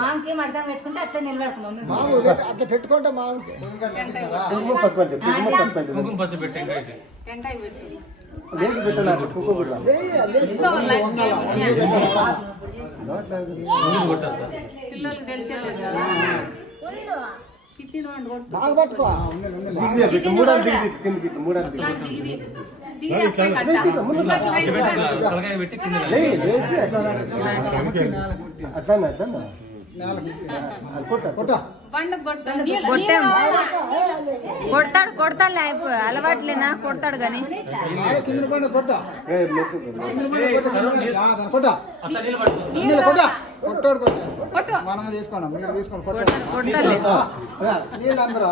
మామకి మడత పెట్టుకుంటే అట్లా నిలబడుకున్నాం అట్లా పెట్టుకుంటా మామకి పిల్లలు తెలిసేలేదు బాగా పట్టుకో కొడతాడు కొడతాడులే అలవాట్లేనా కొడతాడు గాని మనం తీసుకోండి మీరు తీసుకోండి కొడతాడులే నీళ్ళు అందరూ